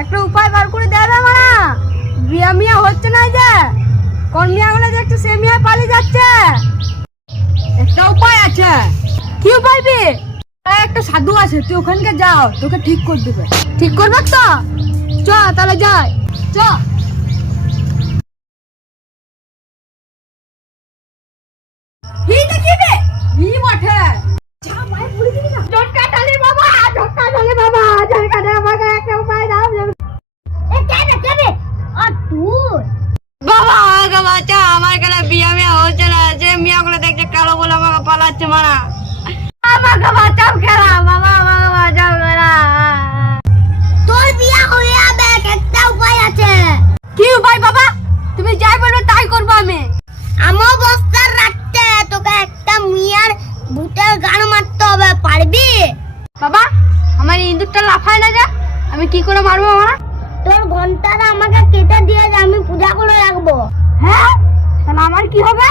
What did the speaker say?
একটা উপায় বার করে দেবে মারা। বিয়া মিয়া হচ্ছে না যে কোন মিয়াগুলো দেখছো সে মিয়া পালিয়ে যাচ্ছে। একটা উপায় আছে। কি উপায় বে? একটা সাধু আছে, তুই ওখানকে যাও, তোকে ঠিক করে দেবে। ঠিক করবে তো? চ তাহলে যাই, চ। হি দেখিবে হি বটে। যা ভাই পুরি দিবি না। ঝটকা ঢালে বাবা, ঝটকা ঢালে বাবা, ঝটকা ঢালে আমাকে একটা উপায় দাও। এ কেবে আর তুই বাবা আমাকে বাঁচা, আমার কেন বিয়া মিয়া হচ্ছে না, যে মিয়াগুলো দেখছে কালো বলে আমাকে পালাচ্ছে মারা। আমাকে বাঁচাও খেলা বাবা, আমাকে বাঁচাও খেলা। তোর বিয়া হয়ে যাবে, একটা উপায় আছে। কি উপায় বাবা? তুমি যাই বলবে তাই করবো আমি। আমার বস্তার রাখতে তোকে একটা মিয়ার ভূতের গান মারতে হবে, পারবি? বাবা আমার ইঁদুরটা লাফায় না, যা আমি কি করে মারবো মারা? তোর ঘন্টাটা আমাকে কেটে দিয়ে, আমি পূজা করে রাখবো। হ্যাঁ তাহলে আমার কি হবে?